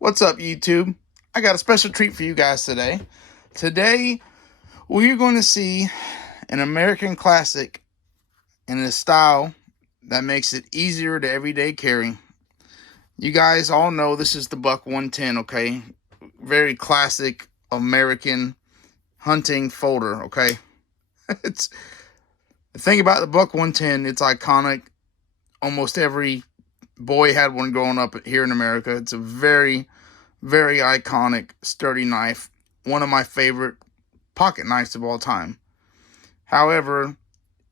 What's up, YouTube? I got a special treat for you guys today. Today, we're going to see an American classic in a style that makes it easier to everyday carry. You guys all know this is the Buck 110, okay? Very classic American hunting folder, okay? It's the thing about the Buck 110, it's iconic. Almost every boy had one growing up here in America. It's a very iconic, sturdy knife. One of my favorite pocket knives of all time. However,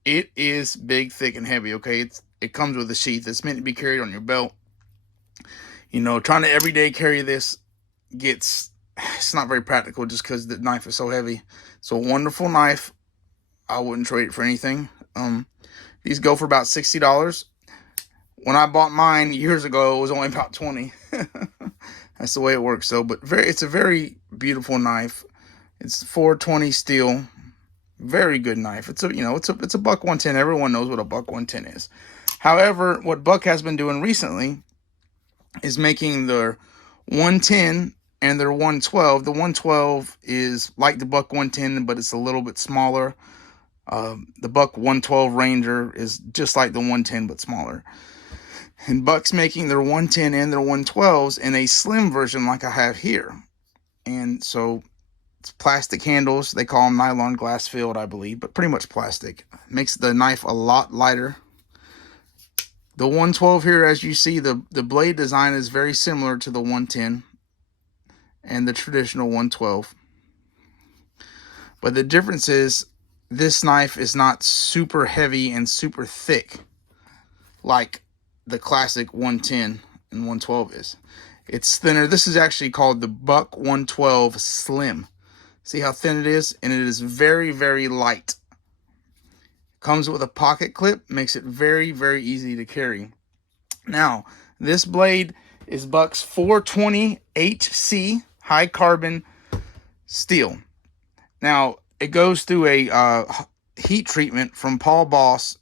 it is big, thick, and heavy, okay? It comes with a sheath. It's meant to be carried on your belt. You know, trying to everyday carry this it's not very practical just because the knife is so heavy. It's a wonderful knife. I wouldn't trade it for anything. These go for about $60. When I bought mine years ago, it was only about $20. That's the way it works, though. But it's a very beautiful knife. It's 420 steel, very good knife. It's a Buck 110. Everyone knows what a Buck 110 is. However, what Buck has been doing recently is making their 110 and their 112. The 112 is like the Buck 110, but it's a little bit smaller. The Buck 112 Ranger is just like the 110, but smaller. And Buck's making their 110 and their 112s in a slim version like I have here. And so it's plastic handles. They call them nylon glass filled, I believe, but pretty much plastic. Makes the knife a lot lighter. The 112 here, as you see, the blade design is very similar to the 110 and the traditional 112. But the difference is this knife is not super heavy and super thick like the classic 110 and 112 is. It's thinner. This is actually called the Buck 112 Slim. See how thin it is? And it is very, very light. Comes with a pocket clip, makes it very, very easy to carry. Now, this blade is Buck's 420 HC high carbon steel. Now, it goes through a heat treatment from Paul Boss.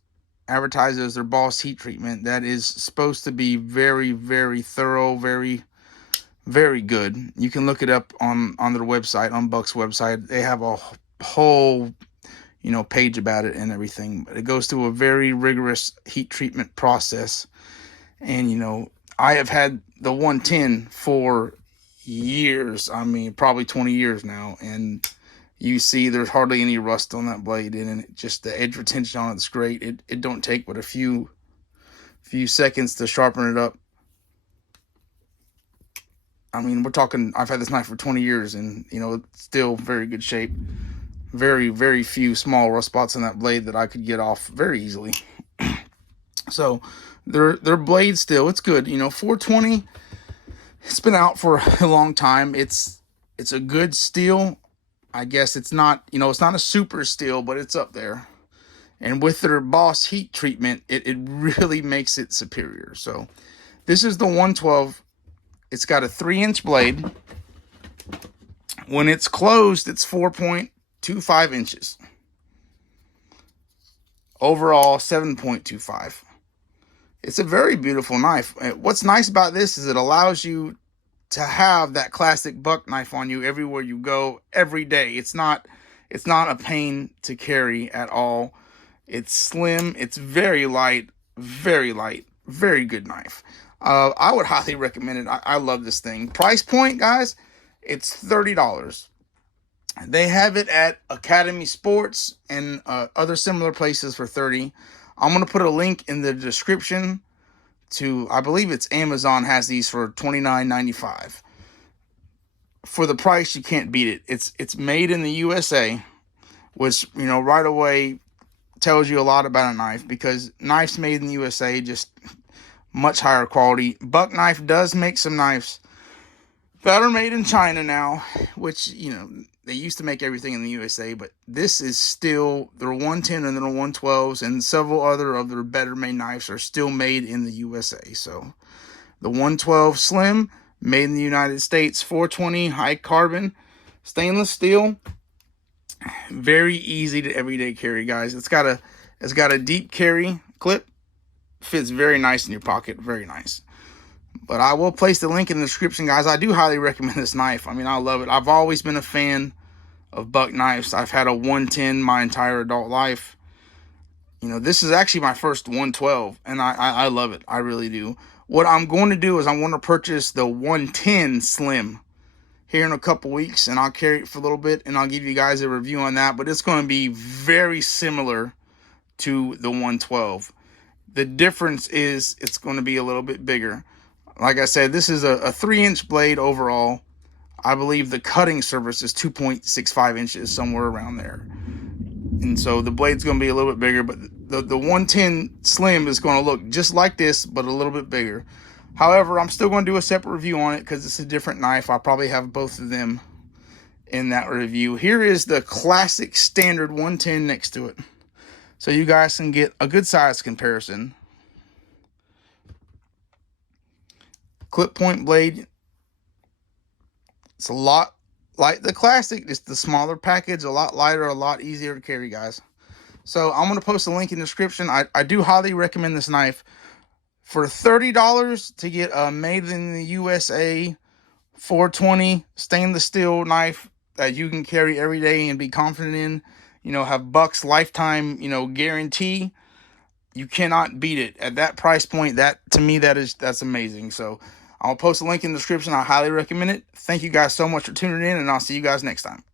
Advertises their Boss heat treatment that is supposed to be very, very thorough, very, very good. You can look it up on their website, on Buck's website. They have a whole page about it and everything. But it goes through a very rigorous heat treatment process. And I have had the 110 for years. I mean, probably 20 years now, and you see there's hardly any rust on that blade, and just the edge retention on it's great. It don't take but a few seconds to sharpen it up. I mean, we're talking, I've had this knife for 20 years, and it's still very good shape. Very, very few small rust spots on that blade that I could get off very easily. So their blade still, it's good. 420, it's been out for a long time. It's a good steel. I guess it's not, it's not a super steel, but it's up there. And with their Boss heat treatment, it really makes it superior. So this is the 112. It's got a 3-inch blade. When it's closed, it's 4.25 inches. Overall, 7.25. It's a very beautiful knife. What's nice about this is it allows you to have that classic Buck knife on you everywhere you go, every day. It's not a pain to carry at all. It's slim. It's very light, very good knife. I would highly recommend it. I love this thing. Price point, guys, it's $30. They have it at Academy Sports and other similar places for $30. I'm going to put a link in the description to, I believe it's Amazon has these for $29.95. For the price, you can't beat it. It's made in the USA, which, right away tells you a lot about a knife, because knives made in the USA just much higher quality. Buck Knife does make some knives that are made in China now, which, they used to make everything in the USA, but this is still their 110 and their 112s, and several other of their better made knives are still made in the USA. So the 112 Slim, made in the United States, 420 high carbon stainless steel. Very easy to everyday carry, guys. It's got a deep carry clip. Fits very nice in your pocket. Very nice. But I will place the link in the description, guys. I do highly recommend this knife. I mean, I love it. I've always been a fan of buck knives. I've had a 110 my entire adult life. You know, this is actually my first 112, and I love it. I really do. What I'm going to do is I'm going to purchase the 110 Slim here in a couple weeks, and I'll carry it for a little bit, and I'll give you guys a review on that. But it's going to be very similar to the 112. The difference is it's going to be a little bit bigger. Like I said, this is a 3-inch blade overall. I believe the cutting surface is 2.65 inches, somewhere around there. And so the blade's going to be a little bit bigger, but the 110 Slim is going to look just like this, but a little bit bigger. However, I'm still going to do a separate review on it because it's a different knife. I'll probably have both of them in that review. Here is the classic standard 110 next to it, so you guys can get a good size comparison. Clip point blade. It's a lot like the classic, just the smaller package, a lot lighter, a lot easier to carry, guys. So I'm going to post a link in the description. I do highly recommend this knife. For $30 to get a made in the USA 420 stainless steel knife that you can carry every day and be confident in, you know, have Buck's lifetime, you know, guarantee, you cannot beat it at that price point. That, to me, that's amazing. So I'll post a link in the description. I highly recommend it. Thank you guys so much for tuning in, and I'll see you guys next time.